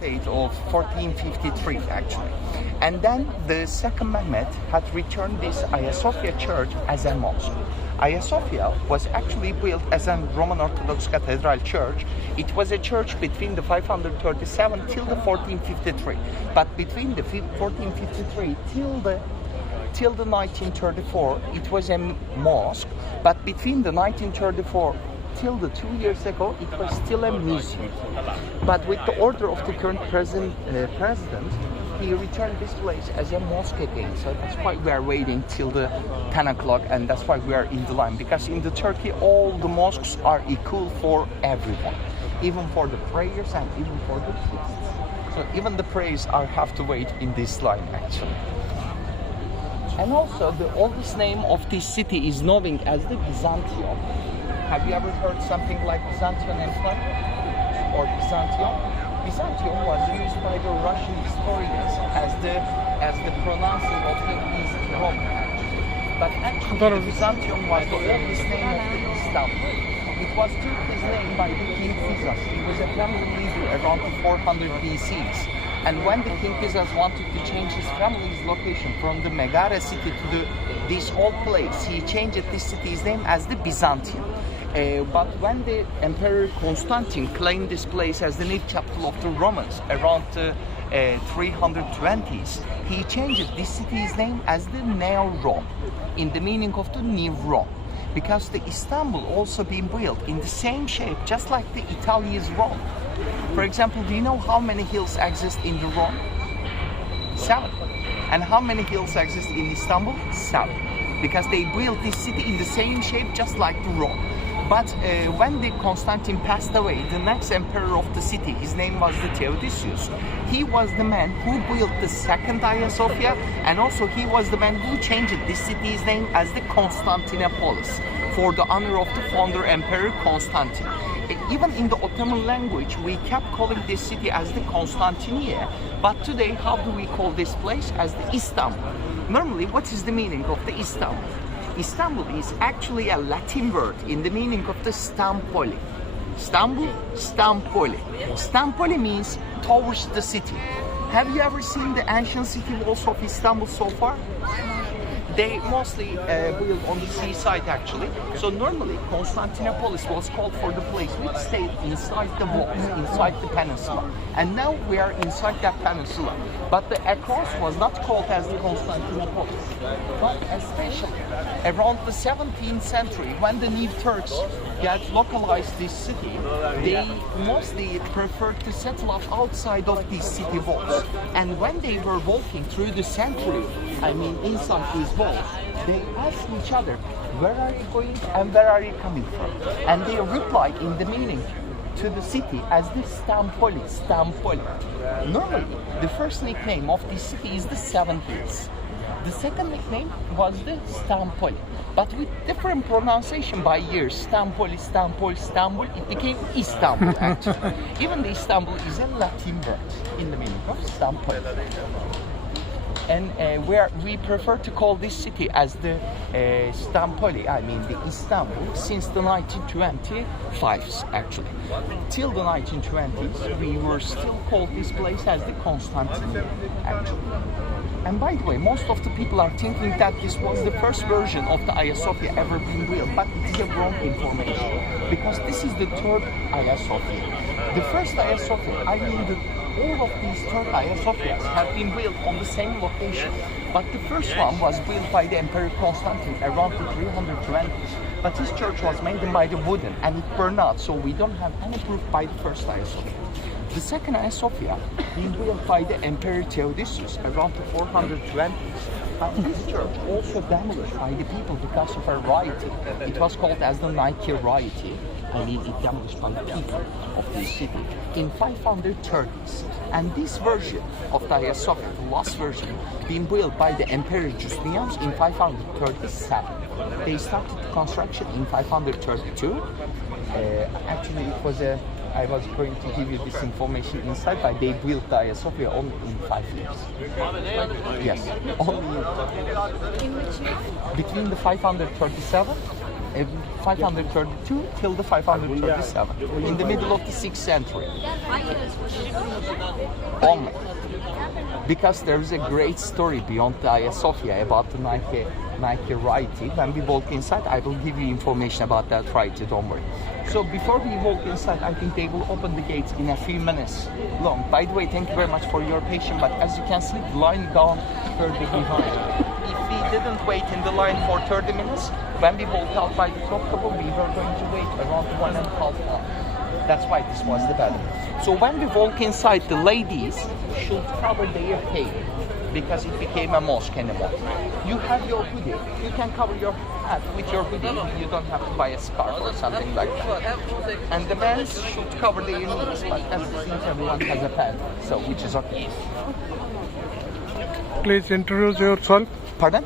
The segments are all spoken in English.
date of 1453 actually. And then the second Mehmet had returned this Hagia Sophia church as a mosque. Hagia Sophia was actually built as a Roman Orthodox cathedral church. It was a church between the 537 till the 1453. But between the 1453 till the 1934, it was a mosque. But between the 1934 till the 2 years ago, it was still a museum. But with the order of the current president, he returned this place as a mosque again. So that's why we are waiting till the 10 o'clock, and that's why we are in the line. Because in the Turkey, all the mosques are equal for everyone, even for the prayers and even for the priests. So even the prayers have to wait in this line actually. And also, the oldest name of this city is known as the Byzantium. Have you ever heard something like Byzantium Empire or Byzantium? Byzantium was used by the Russian historians as the pronouncing of the East Rome. But actually, Byzantium was the oldest name of the Istanbul. It was took his name by the King Pizas. He was a family leader around the 400 BCs. And when the King Pizas wanted to change his family's location from the Megara city to this old place, he changed this city's name as the Byzantium. But when the Emperor Constantine claimed this place as the new capital of the Romans around the 320s, he changed this city's name as the Neo-Rome, in the meaning of the New Rome. Because the Istanbul also been built in the same shape, just like the Italia's Rome. For example, do you know how many hills exist in the Rome? 7. And how many hills exist in Istanbul? 7. Because they built this city in the same shape, just like the Rome. But when the Constantine passed away, the next emperor of the city, his name was the Theodosius. He was the man who built the second Hagia Sophia, and also he was the man who changed this city's name as the Constantinopolis for the honor of the founder Emperor Constantine. Even in the Ottoman language, we kept calling this city as the Constantiniye, but today, how do we call this place? As the Istanbul. Normally, what is the meaning of the Istanbul? Istanbul is actually a Latin word in the meaning of the Stampoli. Istanbul, Stampoli. Stampoli means towards the city. Have you ever seen the ancient city walls of Istanbul so far? They mostly built on the seaside actually. So normally Constantinopolis was called for the place which stayed inside the walls, inside the peninsula. And now we are inside that peninsula. But the across was not called as the Constantinopolis. But especially around the 17th century, when the new Turks had localized this city, they mostly preferred to settle up outside of these city walls. And when they were walking through the century, inside these walls, they asked each other, where are you going and where are you coming from? And they replied in the meaning to the city as the Stampoli, Stampoli. Normally, the first nickname of this city is the Seven Hills. The second nickname was the Stampoli, but with different pronunciation by years. Stampoli, Stampol, Stambul, it became Istanbul actually. Even the Istanbul is a Latin word in the meaning of Stampoli. And we prefer to call this city as the Stampoli, the Istanbul, since the 1925s actually. Till the 1920s, we were still called this place as the Constantinople actually. And by the way, most of the people are thinking that this was the first version of the Hagia Sophia ever been built, but it is a wrong information, because this is the third Hagia Sophia. The first Hagia Sophia, all of these third Hagia Sophias have been built on the same location, but the first one was built by the Emperor Constantine around the 320s. But this church was made by the wooden and it burned out, so we don't have any proof by the first Hagia Sophia. The second Hagia Sophia being built by the Emperor Theodosius around the 420s. But this church also demolished by the people because of a riot. It was called as the Nike riot. It demolished by the people of this city in 530s. And this version of the Hagia Sophia, the last version, being built by the Emperor Justinian in 537. They started the construction in 532. Actually, it was I was going to give you this information inside, but they built the Hagia Sophia only in 5 years. Yes, only In which year? between the 537 532 till the 537, in the middle of the 6th century. Only. Because there is a great story beyond the Hagia Sophia about the Nike Rite. When we walk inside, I will give you information about that Rite, don't worry. So before we walk inside, I think they will open the gates in a few minutes long. By the way, thank you very much for your patience, but as you can see, the line gone further behind. If we didn't wait in the line for 30 minutes, when we walked out by the top couple, we were going to wait around 1.5 hours. That's why this was the better. So when we walk inside, the ladies should cover their head because it became a mosque anymore. You have your hoodie. You can cover your head with your hoodie. You don't have to buy a scarf or something like that. And the men should cover their knees, but as it seems everyone has a pad, so which is okay. Please introduce yourself. Pardon?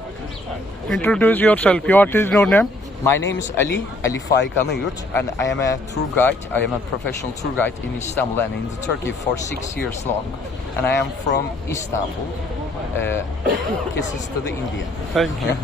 Introduce yourself. What is your name? My name is Ali Faik Anayurt, and I am a tour guide. I am a professional tour guide in Istanbul and in Turkey for 6 years long. And I am from Istanbul, kisses to the India. Thank you.